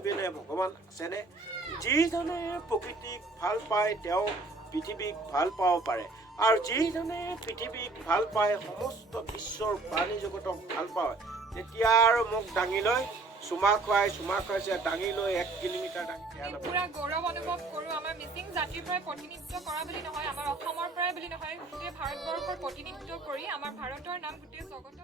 অবিহনে ভগৱান আছেনে? যিজনে প্ৰকৃতিক ভাল পায় তেওঁ পৃথিৱীক ভাল পাব পাৰে, আৰু যিজনে পৃথিৱীক ভাল পায় সমস্ত বিশ্বৰ প্ৰাণী জগতক ভাল পায়। তেতিয়া আৰু মোক দাঙি লৈ চুমা খুৱাইছে, দাঙি লৈ 1 কিলোমিটাৰ দাঙি পুৰা গৌৰৱ অনুভৱ কৰোঁ। আমাৰ মিচিং জাতিৰ পৰাই প্ৰতিনিধিত্ব কৰা বুলি নহয়, আমাৰ অসমৰ পৰাই বুলি নহয়, গোটেই ভাৰতবৰ্ষৰ প্ৰতিনিধিত্ব কৰি আমাৰ ভাৰতৰ নাম গোটেই জগতত।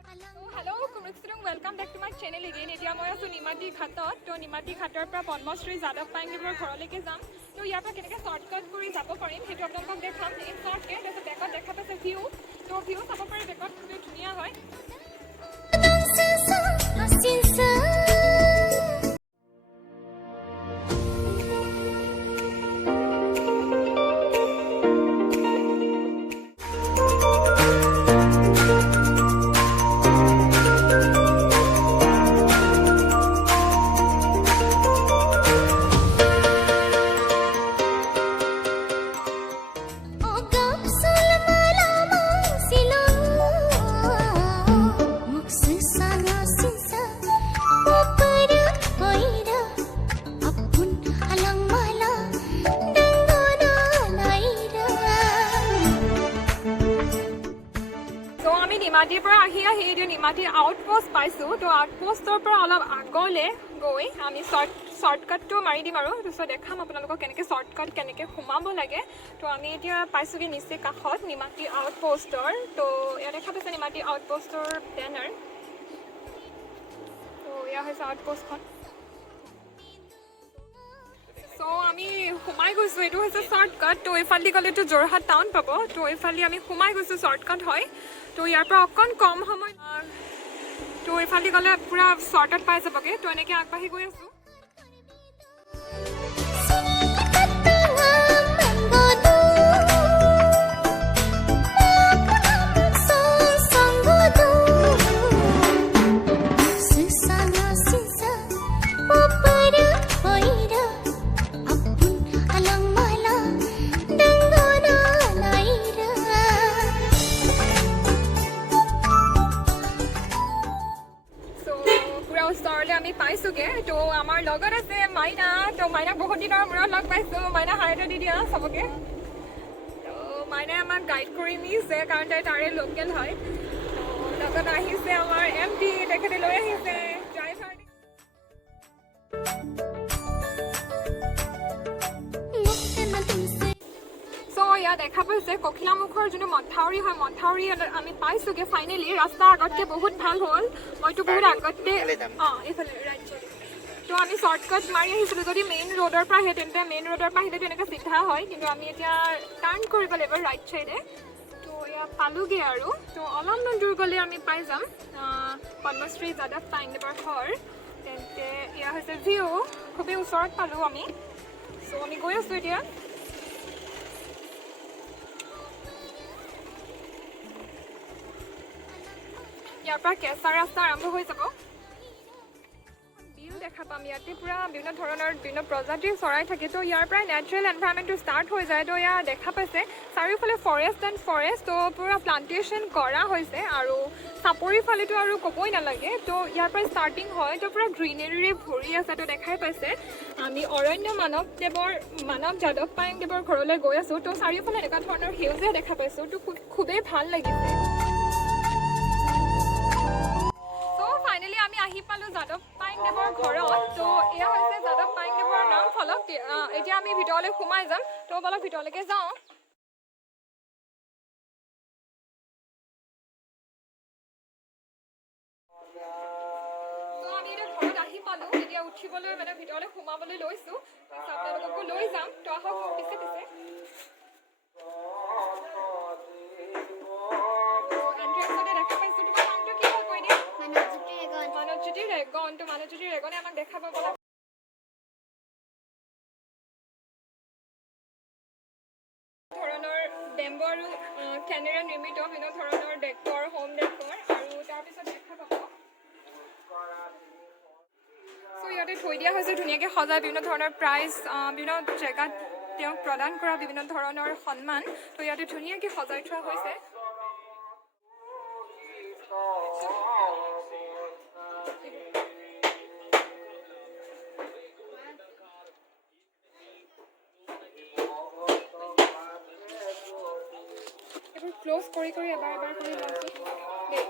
হেল্ল' কুমুকচিং, welcome back to my channel again. এতিয়া মই আছোঁ নিমাতী ঘাটত। তো নিমাতী ঘাটৰ পৰা পদ্মশ্ৰী যাদৱ পায়েংদেৱৰ ঘৰলৈকে যাম। তো ইয়াৰ পৰা কেনেকৈ শ্বৰ্টকাট কৰি যাব পাৰিম সেইটো আপোনালোকক দেখাম। এই শ্বৰ্টকে তাৰপিছত বেকত দেখা পাইছে ভিউ, তো ভিউ চাব পাৰি, বেকত খুবেই ধুনীয়া হয়। নিমাতীৰ পৰা আহি এতিয়া নিমাতী আউটপোষ্ট পাইছোঁ। তো আউটপোষ্টৰ পৰা অলপ আগলৈ গৈ আমি শ্বৰ্টকাটটো মাৰি দিম আৰু তাৰপিছত দেখাম আপোনালোকক কেনেকৈ শ্বৰ্টকাট কেনেকৈ সোমাব লাগে। তো আমি এতিয়া পাইছোঁগৈ নিচে কাষত নিমাতী আউটপোষ্টৰ। তো ইয়াত দেখা পাইছে নিমাতী আউটপোষ্টৰ বেনাৰ। তো এয়া হৈছে আউটপোষ্টখন। চ' আমি সোমাই গৈছোঁ, এইটো হৈছে শ্বৰ্টকাট। তো এইফালেদি গ'লেতো যোৰহাট টাউন পাব। তো এইফালে আমি সোমাই গৈছোঁ, শ্বৰ্টকাট হয়। তো ইয়াৰ পৰা অকণ কম সময়, তো এইফালে গ'লে পূৰা শ্বৰ্টকাট পাই যাবগৈ। তো এনেকৈ আগবাঢ়ি গৈ আছোঁ। ওচৰলৈ আমি পাইছোঁগৈ। তো আমাৰ লগত আছে মাইনা। তো মাইনাক বহুত দিনৰ মূৰত লগ পাইছোঁ। মাইনা হাই এটা দি দিয়া চবকে। তো মাইনাই আমাক গাইড কৰি নিছে কাৰণ তাই তাৰে লোকেল হয়। তো লগত আহিছে আমাৰ MP, তেখেতে লৈ আহিছে ড্ৰাইভাৰ। ইয়াত দেখা পাইছে কখিলামুখৰ যোনটো মথাউৰি হয়, মথাউৰি আমি পাইছোঁগৈ ফাইনেলি। ৰাস্তা আগতকৈ বহুত ভাল হ'ল। মইতো বহুত আগতে এইফালে ৰাইট চাইডে। তো আমি শ্বৰ্টকাট মাৰি আহিছিলোঁ। যদি মেইন ৰোডৰ পৰা আহে তেন্তে মেইন ৰোডৰ পৰা আহিলেতো এনেকৈ চিধা হয়, কিন্তু আমি এতিয়া টাৰ্ণ কৰিব লাগিব ৰাইট চাইডে। তো এয়া পালোঁগৈ আৰু। তো অলপমান দূৰ গ'লে আমি পাই যাম পদ্মশ্ৰী যাদৱ পায়েংদেৱৰ ঘৰ। তেন্তে এয়া হৈছে ভিউ, খুবেই ওচৰত পালোঁ আমি। চ' আমি গৈ আছোঁ এতিয়া। ইয়াৰ পৰা কেঁচা ৰাস্তা আৰম্ভ হৈ যাব। বিল দেখা পাম ইয়াতে, পূৰা বিভিন্ন ধৰণৰ বিভিন্ন প্ৰজাতিৰ চৰাই থাকে। তো ইয়াৰ পৰাই নেচাৰেল এনভাইৰনমেণ্টটো ষ্টাৰ্ট হৈ যায়। তো ইয়াৰ দেখা পাইছে চাৰিওফালে ফৰেষ্ট এণ্ড ফৰেষ্ট। তো পূৰা প্লাণ্টেশ্যন কৰা হৈছে, আৰু চাপৰি ফালেতো আৰু ক'বই নালাগে। তো ইয়াৰ পৰাই ষ্টাৰ্টিং হয়। তো পূৰা গ্ৰীনেৰীৰে ভৰি আছে। তো দেখাই পাইছে আমি অৰণ্য মানৱ যাদৱ পায়েংদেৱৰ ঘৰলৈ গৈ আছোঁ। তো চাৰিওফালে এনেকুৱা ধৰণৰ সেউজীয়া দেখা পাইছোঁ। তো খুবেই ভাল লাগিছে। ফাইনেলি আমি আহি পালোঁ যাদৱ পায়েংদেৱৰ ঘৰত। তো এয়া হৈছে যাদৱ পায়েংদেৱৰ নাম ফলক। এতিয়া আমি ভিতৰলৈ সোমাই যাম। তো বলক ভিতৰলৈকে যাওঁ। তো আমি এতিয়া ঘৰত আহি পালোঁ। এতিয়া উঠিবলৈ ভিতৰলৈ সোমাবলৈ লৈছোঁ। আপোনালোককো লৈ যাম। তো আহক পিছে পিছে। মানৱজ্যোতি ৰেগনে আমাক দেখাব বলা। ধৰণৰ বেম্বো আৰু কেনেৰে নিৰ্মিত বিভিন্ন ধৰণৰ ডেকৰ, হোম ডেকৰ, আৰু তাৰপিছত দেখা পাব চ' ইয়াতে থৈ দিয়া হৈছে ধুনীয়াকৈ সজাই বিভিন্ন ধৰণৰ প্ৰাইজ, বিভিন্ন জেগাত তেওঁক প্ৰদান কৰা বিভিন্ন ধৰণৰ সন্মান। তো ইয়াতে ধুনীয়াকৈ সজাই থোৱা হৈছে। ক্লোজ কৰি এবাৰ কৰি লৈছোঁ দেই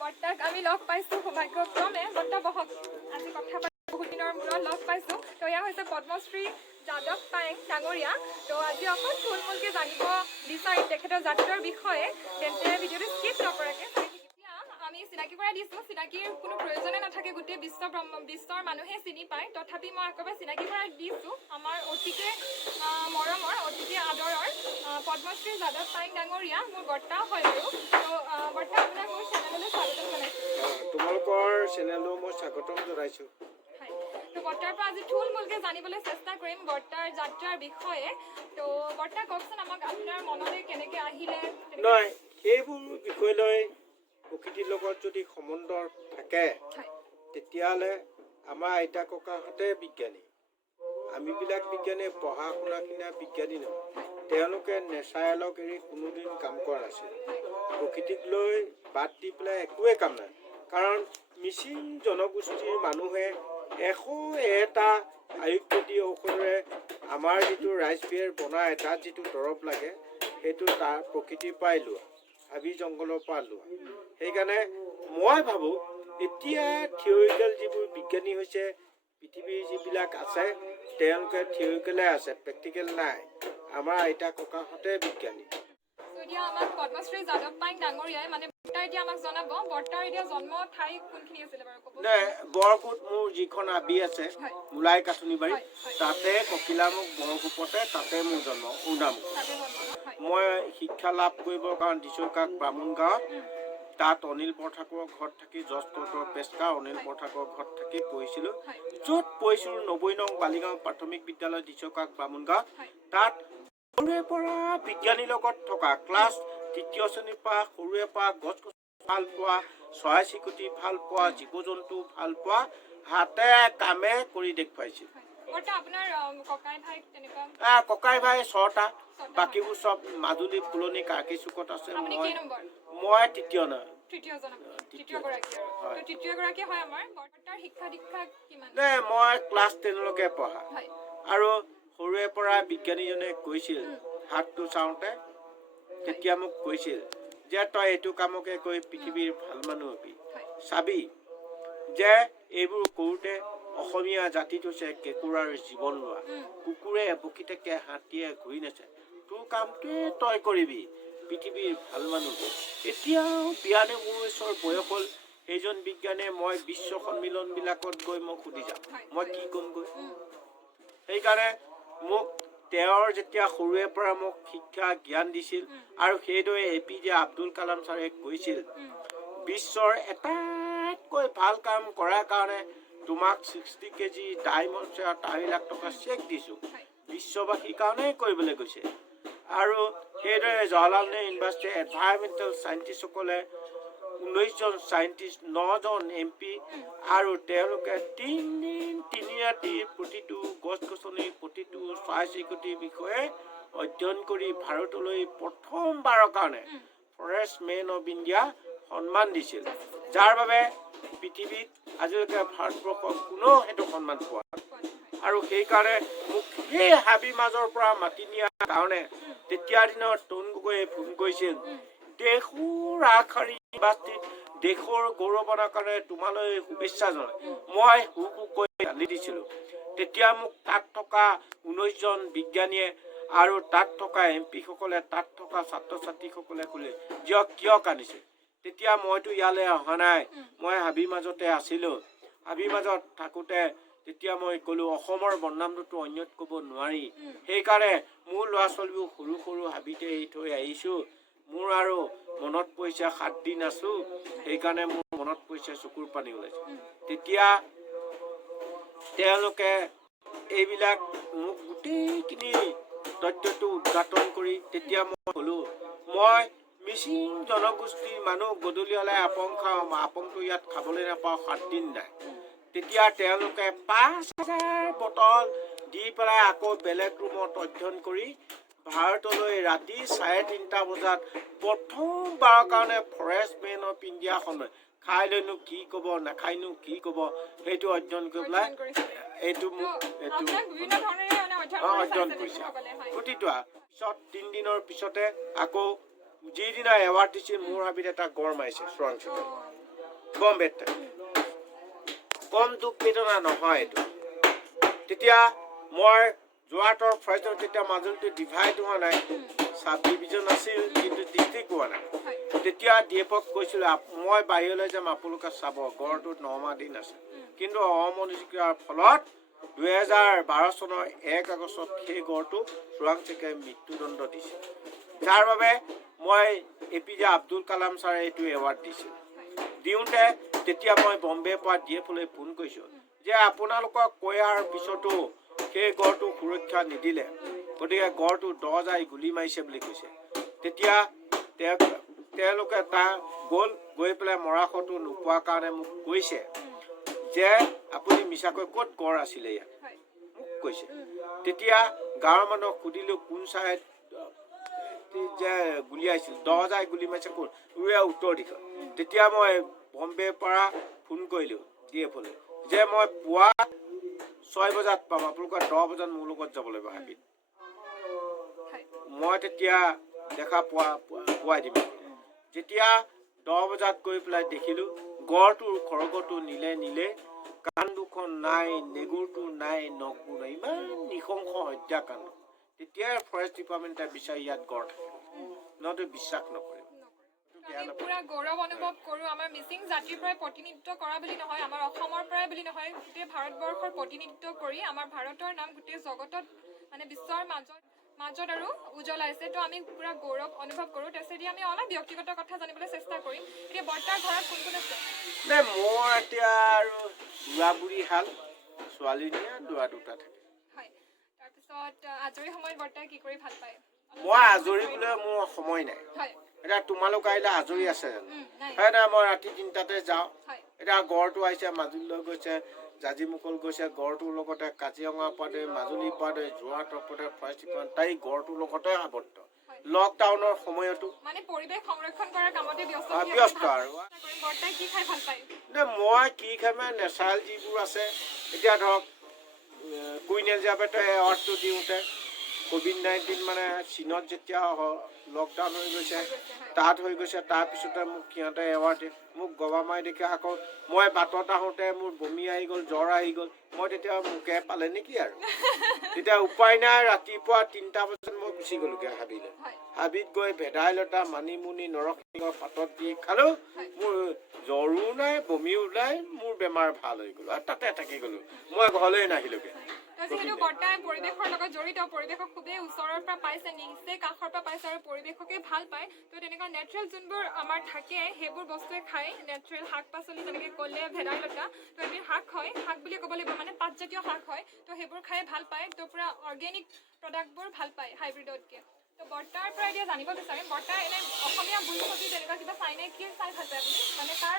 বৰ্তাক আমি লগ পাইছোঁ সৌভাগ্যক্ৰমে বৰ্তা বহক আজি কথা পাতি বহুত দিনৰ মূৰত লগ পাইছোঁ তো এয়া হৈছে পদ্মশ্ৰী যাদৱ পায়েং ডাঙৰীয়া তো আজি অকণ থুলমূলকৈ জানিব বিচাৰিম তেখেতৰ যাত্ৰাৰ বিষয়ে তেন্তে ভিডিঅ'টো স্কিপ নকৰাকৈ এতিয়া আমি চিনাকি কৰাই দিছোঁ চিনাকিৰ কোনো প্ৰয়োজনে নাথাকে গোটেই বিশ্বৰ মানুহে চিনি পায় তথাপি মই একেবাৰে চিনাকি কৰাই দিছোঁ আমাৰ অতিকে মৰমৰ অতিকে আদৰৰ পদ্মশ্ৰী যাদৱ পায়েং ডাঙৰীয়া মোৰ বৰ্তা হয় বাৰু তো বৰ্তা আপোনাক মোৰ চেনেললৈ স্বাগতম জনাইছোঁ তোমালোকৰ চেনেললৈ মই স্বাগতম জনাইছোঁ তো বৰ্তাৰ পৰা আজি থুলমূলকৈ জানিবলৈ চেষ্টা কৰিম বৰ্তাৰ যাত্ৰাৰ বিষয়ে তো বৰ্তা কওকচোন আমাক আপোনাৰ মনলৈ কেনেকৈ আহিলে নহয় সেইবোৰ বিষয় লৈ প্ৰকৃতিৰ লগত যদি সম্বন্ধ থাকে তেতিয়াহ'লে আমাৰ আইতা ককাহঁতে বিজ্ঞানী আমিবিলাক বিজ্ঞানী পঢ়া শুনাখিনি বিজ্ঞানী নহয় তেওঁলোকে নেচাৰেলক এৰি কোনোদিন কাম কৰা নাছিল প্ৰকৃতিক লৈ বাদ দি পেলাই একোৱে কাম নাই কাৰণ মিচিং জনগোষ্ঠীৰ মানুহে 101টা আয়ুৰ্বেদিক ঔষধেৰে আমাৰ যিটো ৰাইচ বিয়েৰ বনায় তাত যিটো দৰৱ লাগে সেইটো তাৰ প্ৰকৃতিৰ পৰাই লোৱা হাবি জংঘলৰ পৰা লোৱা সেইকাৰণে মই ভাবোঁ এতিয়া থিয়ৰিকেল যিবোৰ বিজ্ঞানী হৈছে পৃথিৱীৰ যিবিলাক আছে তেওঁলোকে থিয়ৰিকেলে আছে প্ৰেক্টিকেল নাই আমাৰ আইতা ককাহঁতে বিজ্ঞানী এতিয়া আমাক পদ্মশ্ৰী যাদৱ পায়েং ডাঙৰীয়াই মানে বৰ্তাই এতিয়া আমাক জনাব বৰ্তাৰ এতিয়া জন্ম ঠাই কোনখিনি আছিলে বাৰু ক'ব বৰকোট মোৰ যিখন আবি আছে মোলাই কাঠনিবাৰী তাতে ককিলামুখ বৰকোপতে তাতে মোৰ জন্ম উনামুখ মই শিক্ষা লাভ কৰিবৰ কাৰণে দিছৌকাক বামুণ গাঁৱত তাত অনিল বৰঠাকুৰৰ ঘৰত থাকি জজ কোৰ্টৰ পেচকাৰ অনিল বৰঠাকুৰৰ ঘৰত থাকি পঢ়িছিলোঁ য'ত পঢ়িছিলোঁ 90 নং বালিগাঁও প্ৰাথমিক বিদ্যালয় দিছৌকাক বামুণ গাঁৱত তাত সৰুৰে পৰা বিজ্ঞানীৰ লগত থকা ক্লাছ 3য় শ্ৰেণীৰ পৰা সৰুৰে পৰা গছ গছনি ভাল পোৱা চৰাই চিৰিকটি ভাল পোৱা জীৱ জন্তু ভাল পোৱা হাতে কামে কৰি দেখুৱাইছিল ককাই ভাই 6টা বাকীবোৰ চব মাজুলী ফুলনি কাৰ্কি চুকত আছে মই তৃতীয় মই ক্লাছ 10লৈকে পঢ়া আৰু সৰুৰে পৰা বিজ্ঞানীজনে কৈছিল হাতটো চাওঁতে তেতিয়া মোক কৈছিল যে তই এইটো কামকে কৰি পৃথিৱীৰ ভাল মানুহ হবি চাবি যে এইবোৰ কৰোঁতে অসমীয়া জাতিটো হৈছে কেঁকুৰাৰ জীৱন লোৱা কুকুৰে বকিতেকে হাতীয়ে ঘূৰি নাচে তোৰ কামটোৱে তই কৰিবি পৃথিৱীৰ ভাল মানুহ এতিয়াও 92 বছৰ বয়স হ'ল সেইজন বিজ্ঞানীয়ে মই বিশ্ব সন্মিলনবিলাকত গৈ মই সুধি যাম মই কি ক'মগৈ সেইকাৰণে মোক তেওঁৰ যেতিয়া সৰুৰে পৰা মোক শিক্ষা জ্ঞান দিছিল আৰু সেইদৰে APJ আব্দুল কালাম ছাৰে কৈছিল বিশ্বৰ এটাতকৈ ভাল কাম কৰাৰ কাৰণে তোমাক 60 কেজি ডায়মণ্ড 4 লাখ টকা চেক দিছোঁ বিশ্ববাসীৰ কাৰণে কৰিবলৈ গৈছে আৰু সেইদৰে জৱাহৰলাল নেহৰু ইউনিভাৰ্চিটিৰ এনভাইৰমেণ্টেল চাইণ্টিষ্টসকলে 19 জন চাইণ্টিষ্ট 9 জন MP আৰু তেওঁলোকে 3 দিন 3 ৰাতি প্ৰতিটো গছ গছনি প্ৰতিটো চৰাই চিৰিকটিৰ বিষয়ে অধ্যয়ন কৰি ভাৰতলৈ প্ৰথমবাৰৰ কাৰণে ফৰেষ্ট মেন অফ ইণ্ডিয়া সন্মান দিছিল যাৰ বাবে পৃথিৱীত আজিলৈকে ভাৰতবৰ্ষৰ কোনো সেইটো সন্মান পোৱা আৰু সেইকাৰণে মোক সেই হাবি মাজৰ পৰা মাতি নিয়াৰ কাৰণে তেতিয়াৰ দিনত তৰুণ গগৈয়ে ফোন কৰিছিল দেশৰ আগশাৰী ইউনিভাৰ্চিটিত দেশৰ গৌৰৱৰ কাৰণে তোমালৈ শুভেচ্ছা জনাই মই কৈ আনি দিছিলোঁ তেতিয়া মোক তাত থকা 19 জন বিজ্ঞানীয়ে আৰু তাত থকা MP সকলে তাত থকা ছাত্ৰ ছাত্ৰীসকলে ক'লে কিয় আনিছে তেতিয়া মইতো ইয়ালৈ অহা নাই মই হাবি মাজতে আছিলোঁ হাবি মাজত থাকোঁতে তেতিয়া মই ক'লোঁ অসমৰ বদনামটো অন্যত ক'ব নোৱাৰি সেইকাৰণে মোৰ ল'ৰা ছোৱালীবোৰ সৰু সৰু হাবিতে এৰি থৈ আহিছোঁ মোৰ আৰু মনত পৰিছে 7 দিন আছোঁ সেইকাৰণে মোৰ মনত পৰিছে চকুৰ পানী ওলাইছে তেতিয়া তেওঁলোকে এইবিলাক মোক গোটেইখিনি তথ্যটো উদ্ঘাটন কৰি তেতিয়া মই ক'লোঁ মই মিচিং জনগোষ্ঠীৰ মানুহ গধূলি হ'লে আপং খাওঁ আপংটো ইয়াত খাবলৈ নাপাওঁ 7 দিন নাই তেতিয়া তেওঁলোকে 5000 বটল দি পেলাই আকৌ বেলেগ ৰুমত অধ্যয়ন কৰি ভাৰতলৈ ৰাতি 3:30 বজাত প্ৰথমবাৰৰ কাৰণে ফৰেষ্ট মেন অফ ইণ্ডিয়াখনে খাই লৈনো কি ক'ব নাখাইনো কি ক'ব সেইটো অধ্যয়ন কৰি পেলাই এইটো মোক এইটো অধ্যয়ন কৰিছে প্ৰতিটো পিছত 3 দিনৰ পিছতে আকৌ যিদিনা এৱাৰ্ড দিছিল মোৰ হাবিত এটা গড় মাৰিছে চোৰাংচোৱা বম্বেত কম দুখ বেদনা নহয় এইটো তেতিয়া মই যোৱাটোৰ ফ্ৰাইজত যেতিয়া মাজুলীটো ডিভাইড হোৱা নাই সাব ডিভিজন আছিল কিন্তু ডিষ্ট্ৰিক্ট হোৱা নাই তেতিয়া ডিএফক কৈছিলোঁ মই বাহিৰলৈ যাম আপোনালোকে চাব গড়টোত 9 মাহ দিন আছে কিন্তু অমনোযোগিতাৰ ফলত 2012 চনৰ 1 আগষ্টত সেই গড়টো চোৰাংচোৱাই মৃত্যুদণ্ড দিছে যাৰ বাবে মই APJ আব্দুল কালাম ছাৰে এইটো এৱাৰ্ড দিছিল দিওঁতে তেতিয়া মই বম্বেৰ পৰা ডিএফলৈ ফোন কৰিছোঁ যে আপোনালোকক কৈ অহাৰ পিছতো সেই গড়টো সুৰক্ষা নিদিলে গতিকে গড়টো 10 যাই গুলি মাৰিছে বুলি কৈছে তেতিয়া তেওঁলোকে তাৰ গৈ পেলাই মৰাশটো নোপোৱাৰ কাৰণে মোক কৈছে যে আপুনি মিছাকৈ ক'ত গড় আছিলে ইয়াত মোক কৈছে তেতিয়া গাঁৱৰ মানুহক সুধিলোঁ কোন চাই যে গুলিয়াইছিল 10 যাই গুলি মাৰিছে কোন উত্তৰ দিশত তেতিয়া মই বম্বেৰ পৰা ফোন কৰিলোঁ ডিএফলৈ যে মই পুৱা 6 বজাত পাম আপোনালোকে 10 বজাত মোৰ লগত যাব লাগিব হাবিত মই তেতিয়া দেখা পুৱাই দিম যেতিয়া 10 বজাত গৈ পেলাই দেখিলোঁ গড়টোৰ খড়গটো নিলে কাণ দুখন নাই নেগুৰটো নাই নখবোৰ নাই ইমান নিশংস হত্যাকাণ্ড তেতিয়াই ফৰেষ্ট ডিপাৰ্টমেণ্টে বিচাৰি ইয়াত গড় থাকিব নহয়তো বিশ্বাস নকৰে আমি পুৰা গৌৰৱ অনুভৱ কৰোঁ আমাৰ মিচিং জাতিৰ পৰাই প্ৰতিনিধিত্ব কৰা বুলি নহয় আমাৰ অসমৰ পৰাই বুলি নহয় গোটেই ভাৰতবৰ্ষৰ প্ৰতিনিধিত্ব কৰি আমাৰ ভাৰতৰ নাম গোটেই জগতত মানে বিশ্বৰ মাজত আৰু উজ্বলাইছে তো আমি পুৰা গৌৰৱ অনুভৱ কৰোঁ তাৰপিছত আমি অলপ ব্যক্তিগত কথা জানিবলৈ চেষ্টা কৰিম এতিয়া বৰ্তাৰ ঘৰত কোন কোন আছে নে মোৰ এতিয়া আৰু বুঢ়া বুঢ়ী হাল ছোৱালীজনীয়ে ল'ৰা দুটা থাকে হয় তাৰপিছত আজৰি সময়ত বৰ্তাই কি কৰি ভাল পায় মই আজৰিবলৈ মোৰ সময় নাই হয় এতিয়া তোমালোক আহিলে আজৰি আছে জানো হয় নাই মই ৰাতি 3টাতে যাওঁ এতিয়া গড়টো আহিছে মাজুলীলৈ গৈছে জাজিমুকল গৈছে গড়টোৰ লগতে কাজিৰঙা পাতে মাজুলী পাতে যোৰহাটৰ পাতে ফৰেষ্ট তাই গড়টোৰ লগতে আবদ্ধ লকডাউনৰ সময়তো মানে পৰিৱেশ সংৰক্ষণ কৰাৰ কামতে ব্যস্ত আৰু বৰ্তাই কি খাই ভাল পায় মই কি খাই মানে নেচাৰেল যিবোৰ আছে এতিয়া ধৰক কুইন এলিজাবেথে এৱাৰ্ডটো দিওঁতে COVID-19 মানে চীনত যেতিয়া লকডাউন হৈ গৈছে তাত হৈ গৈছে তাৰপিছতে মোক সিহঁতে এৱাৰ্ড দিয়ে মোক গবা মাৰি দেখে আকৌ মই বাটত আহোঁতে মোৰ বমি আহি গ'ল জ্বৰ আহি গ'ল মই তেতিয়া মোকে পালে নেকি আৰু তেতিয়া উপায় নাই ৰাতিপুৱা 3টা বজাত মই গুচি গ'লোগৈ হাবিত গৈ ভেদাইলতা মানিমুনি নৰসিংহ পাতত দি খালোঁ মোৰ জ্বৰো নাই বমিও নাই মোৰ বেমাৰ ভাল হৈ গ'ল আৰু তাতে থাকি গ'লোঁ মই ঘৰলৈ নাহিলোগৈ যিহেতু বৰ্তাই পৰিৱেশৰ লগত জড়িত পৰিৱেশক খুবেই ওচৰৰ পৰা পাইছে নিচেই কাষৰ পৰা পাইছে আৰু পৰিৱেশকে ভাল পায় তো তেনেকুৱা নেচাৰেল যোনবোৰ আমাৰ থাকে সেইবোৰ বস্তুৱে খায় নেচাৰেল শাক পাচলি যেনেকৈ ক'লে ভেদাইলতা তো এবিধ শাক হয় শাক বুলি ক'ব লাগিব মানে পাতজাতীয় শাক হয় তো সেইবোৰ খাই ভাল পায় তো পূৰা অৰ্গেনিক প্ৰডাক্টবোৰ ভাল পায় হাইব্ৰিডতকৈ তো বৰ্তাৰ পৰা এতিয়া জানিব বিচাৰিম বৰ্তাই এনে অসমীয়া বোলছবি তেনেকুৱা কিবা চাই নে কি চাই ভাল পায় আপুনি মানে তাৰ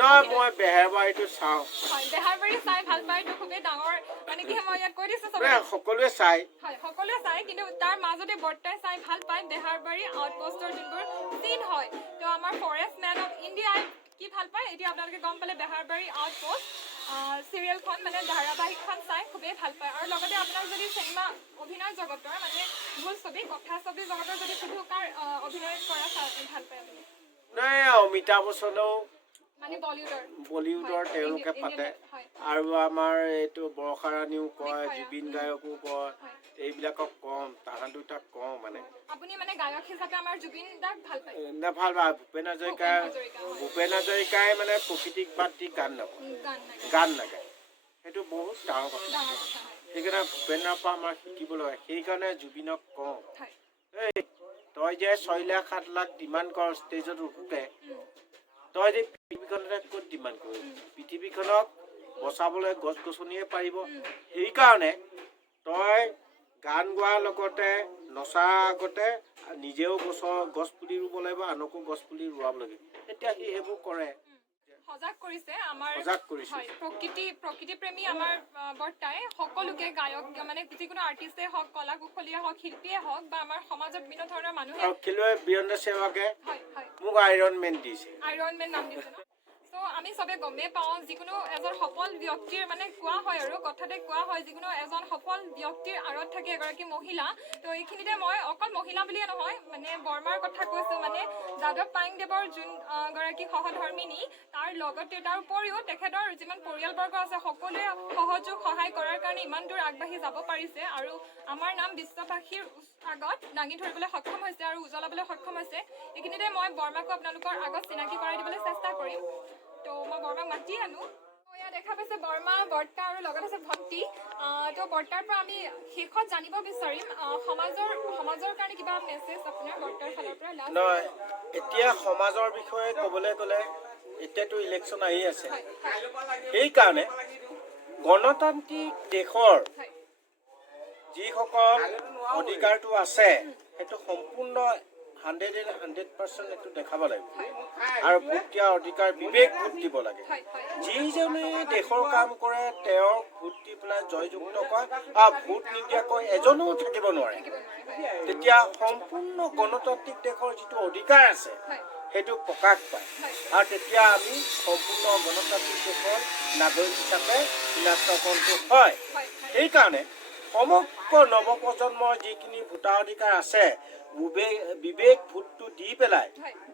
নহয় মই বেহাৰবাৰীটো চাওঁ হয় বেহাৰবাৰী চাই ভাল পায় তো খুবেই ডাঙৰ মানে কি মই ইয়াত কৈ দিছোঁ চবে সকলোৱে চাই হয় সকলোৱে চাই কিন্তু তাৰ মাজতে বৰ্তাই চাই ভাল পায় বেহাৰবাৰী আউটপোষ্টৰ যোনবোৰ চিন হয় তো আমাৰ ফৰেষ্ট মেন অফ ইণ্ডিয়াই কি ভাল পায় এতিয়া আপোনালোকে গম পালে বেহাৰবাৰী আউটপোষ্ট চিৰিয়েলখন মানে ধাৰাবাহিকখন চাই খুবেই ভাল পায় আৰু লগতে আপোনাক যদি চিনেমা অভিনয় জগতৰ মানে বোলছবি কথা ছবি জগতৰ যদি সুধো কাৰ অভিনয় কৰা ভাল পায় আপুনি নাই অমিতাভ বচ্চনেও মানে বলিউডৰ তেওঁলোকে পাতে আৰু আমাৰ এইটো বৰষা ৰাণীও কয় জুবিন গায়কো কয় এইবিলাকক কম তাহাঁত দুটাক কওঁ মানে আপুনি মানে গায়ক হিচাপে আমাৰ জুবিন দাক ভাল পায় ভাল পায় ভূপেন হাজৰিকাই মানে প্ৰকৃতিক বাদ দি গান নাগায় সেইটো বহুত ডাঙৰ কথা সেইকাৰণে ভূপেনৰ পৰা আমাৰ শিকিবলৈ হয় সেইকাৰণে জুবিনক কওঁ এই তই যে 6 লাখ 7 লাখ ডিমাণ্ড কৰ ষ্টেজত উঠোতে তই যে পৃথিৱীখনতে ক'ত ডিমাণ্ড কৰিবি পৃথিৱীখনক বচাবলৈ গছ গছনিয়ে পাৰিব সেইকাৰণে তই গান গোৱাৰ লগতে নচাৰ আগতে নিজেও গছ পুলি ৰুব লাগিব আনকো গছ পুলি ৰুৱাব লাগিব এতিয়া সি সেইবোৰ কৰে সজাগ কৰিছে আমাৰ হয় প্ৰকৃতি প্ৰেমী আমাৰ বৰ্তাই সকলোকে গায়ক মানে যিকোনো আৰ্টিষ্টে হওক কলা কুশলীয়ে হওক শিল্পীয়ে হওক বা আমাৰ সমাজত বিভিন্ন ধৰণৰ মানুহে খেলুৱৈ বীৰেন্দ্ৰ সেহৱাগে মোক আইৰণ মেন দিছে আইৰণ মেন নাম দিছে ন তো আমি চবে গমেই পাওঁ যিকোনো এজন সফল ব্যক্তিৰ মানে কোৱা হয় আৰু কথাতে কোৱা হয় যিকোনো এজন সফল ব্যক্তিৰ আঁৰত থাকে এগৰাকী মহিলা। তো এইখিনিতে মই অকল মহিলা বুলিয়ে নহয় মানে বৰ্মাৰ কথা কৈছোঁ, মানে যাদৱ পায়েংদেৱৰ যোন গৰাকী সহধৰ্মিনী তাৰ লগতে তাৰ উপৰিও তেখেতৰ যিমান পৰিয়ালবৰ্গ আছে সকলোৱে সহযোগ সহায় কৰাৰ কাৰণে ইমান দূৰ আগবাঢ়ি যাব পাৰিছে আৰু আমাৰ নাম বিশ্ববাসীৰ আগত দাঙি ধৰিবলৈ সক্ষম হৈছে আৰু উজ্বলাবলৈ সক্ষম হৈছে। এইখিনিতে মই বৰ্মাকো আপোনালোকৰ আগত চিনাকি কৰাই দিবলৈ চেষ্টা কৰিম। তো মই বৰ্মাক মাতি আনো। ইয়াত দেখা পাইছে বৰ্মা, বৰ্তা আৰু লগত আছে ভণ্টি। তো বৰ্তাৰ পৰা আমি শেষত জানিব বিচাৰিম সমাজৰ কাৰণে কিবা মেছেজ আপোনাৰ বৰ্তাৰ ফালৰ পৰা লাষ্ট। নহয়, এতিয়া সমাজৰ বিষয়ে ক'বলৈ গ'লে এতিয়াতো ইলেকশ্যন আহি আছে, সেইকাৰণে গণতান্ত্ৰিক দেশৰ যিসকল অধিকাৰটো আছে সেইটো সম্পূৰ্ণ 100% এইটো দেখাব লাগিব আৰু ভোট দিয়াৰ অধিকাৰ বিবেক ভোট দিব লাগে। যিজনে দেশৰ কাম কৰে তেওঁক ভোট দি পেলাই জয়যুক্ত কৰে আৰু ভোট নিদিয়াকৈ এজনো থাকিব নোৱাৰে। তেতিয়া সম্পূৰ্ণ গণতান্ত্ৰিক দেশৰ যিটো অধিকাৰ আছে সেইটো প্ৰকাশ পায় আৰু তেতিয়া আমি সম্পূৰ্ণ গণতান্ত্ৰিক দেশৰ নাগৰিক হিচাপে চিনাক্তকৰণটো হয়। সেইকাৰণে সমগ্ৰ নৱপ্ৰজন্মৰ যিখিনি ভোটাধিকাৰ আছে বিবেক ভোটটো দি পেলাই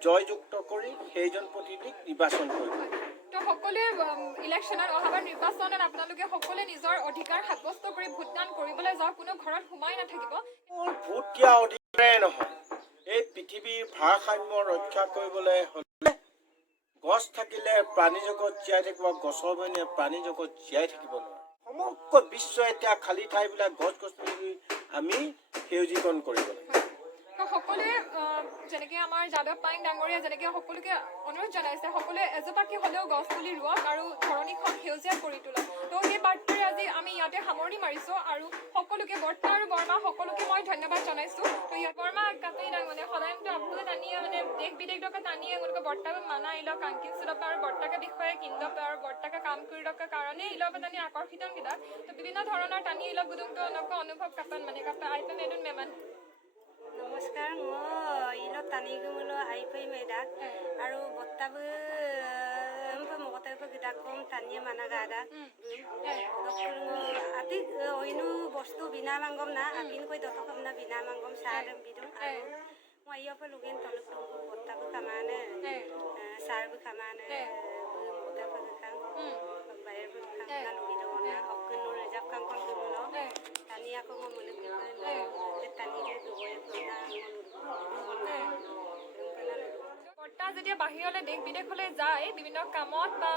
জয়যুক্ত কৰি সেইজন প্ৰতিনিধিক নিৰ্বাচন কৰিব। তো সকলোৱে ইলেকশ্যনত অহাবাৰ নিৰ্বাচনত আপোনালোকে সকলোৱে নিজৰ অধিকাৰ সাব্যস্ত কৰি ভোটদান কৰিবলৈ যাওক, কোনো ঘৰত সোমাই নাথাকিব। ভোট দিয়া অধিকাৰেই নহয়, এই পৃথিৱীৰ ভাৰসাম্য ৰক্ষা কৰিবলৈ হ'লে গছ থাকিলে প্ৰাণী জগত জীয়াই থাকিব, গছৰ বিনে প্ৰাণী জগত জীয়াই থাকিব নোৱাৰে। সমগ্ৰ বিশ্ব এতিয়া খালী ঠাইবিলাক গছ গছনি আমি সেউজীকৰণ কৰিব লাগে। সকলোৱে যেনেকৈ আমাৰ যাদৱ পায়েং ডাঙৰীয়া যেনেকৈ সকলোকে অনুৰোধ জনাইছে সকলোৱে এজোপাকে হ'লেও গছ পুলি ৰুৱক আৰু ধৰণীখন সেউজীয়া কৰি তোলক। তো সেই বাৰ্তাৰে আজি আমি ইয়াতে সামৰণি মাৰিছোঁ আৰু সকলোকে বৰ্তা আৰু বৰ্মা সকলোকে মই ধন্যবাদ জনাইছোঁ। তো ইয়াত বৰ্মা কাটি মানে সদায়তো আপোনালোকে টানিয়ে মানে দেশ বিদেশকে টানিয়ে তেওঁলোকে বৰ্তাকে মানা ইলক কাংকিনচুলক আৰু বৰ্তাকে বিষয়ে কিন্দপ আৰু বৰ্তাকে কাম কৰি ৰখাৰ কাৰণে ইলক টানি আকৰ্ষিত কিতাপ। তো বিভিন্ন ধৰণৰ টানি ইলক গুদুংটো নক অনুভৱ কাপান মানে কাপা আইপেন এডুন মেমান। নমস্কাৰ, মই ইলত টানি গমলৈ আহি পাই মেদাক আৰু বৰ্তাবো মকতাবো গিদাক কম টানিয়ে মানা গাদা আতি অইনো বস্তু বিনা মাংগম না আপিন কৈ দতকম না বিনা মাংগম চাৰম বিদুম আৰু মই ইয়াৰ পৰা লোকেন তলক বৰ্তাবো খামানে চাৰবো খামানে মকতাবো খাম বাহিৰবো খাম না লুকি দৰ না অকনো ৰেজাব কাম কম গমলো টানি আকৌ মই মনে বৰ্তা যেতিয়া বাহিৰলৈ দেশ বিদেশলৈ যায় বিভিন্ন কামত বা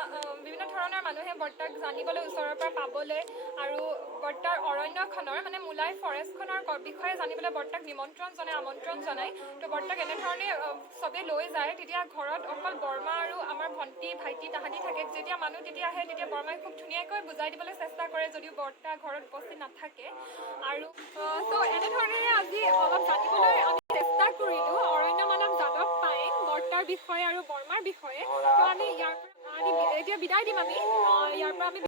বিভিন্ন ধৰণৰ মানুহে বৰ্তাক জানিবলৈ ওচৰৰ পৰা পাবলৈ আৰু বৰ্তাৰ অৰণ্যখনৰ মানে মোলাই ফৰেষ্টখনৰ বিষয়ে জানিবলৈ বৰ্তাক আমন্ত্ৰণ জনায়। তো বৰ্তাক এনেধৰণে চবেই লৈ যায়। তেতিয়া ঘৰত অকল বৰ্মা আৰু আমাৰ ভণ্টি ভাইটি তাহাঁতি থাকে। যেতিয়া মানুহ তেতিয়া আহে তেতিয়া বৰ্মাই খুব ধুনীয়াকৈ বুজাই দিবলৈ চেষ্টা কৰে যদিও বৰ্তা ঘৰত উপস্থিত নাথাকে। আৰু তো এনেধৰণেৰে আজি অলপ জানিবলৈ আমি চেষ্টা কৰিলোঁ অৰণ্য মানৱ যাদৱ পায়েং বৰ্তাৰ বিষয়ে আৰু বৰ্মাৰ বিষয়ে। তো আমি ইয়াৰ পৰা এতিয়া বিদায় দিম। আমি ইয়াৰ পৰা আমি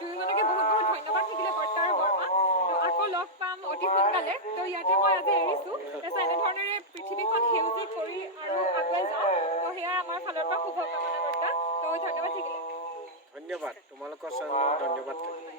দুয়োজনকে বহুত বহুত ধন্যবাদ থাকিলে বৰ্তা আৰু বৰ্মা। তো আকৌ লগ পাম অতি সোনকালে। তো ইয়াতে মই আজি এৰিছোঁ। তাৰপিছত এনেধৰণেৰে পৃথিৱীখন সেউজী কৰি আৰু আগুৱাই যাওঁ। তো সেয়া আমাৰ ফালৰ পৰা শুভকামনা বৰ্তা। তো ধন্যবাদ থাকিলে। ধন্যবাদ, তোমালোকৰ চৰণত ধন্যবাদ থাকিলে।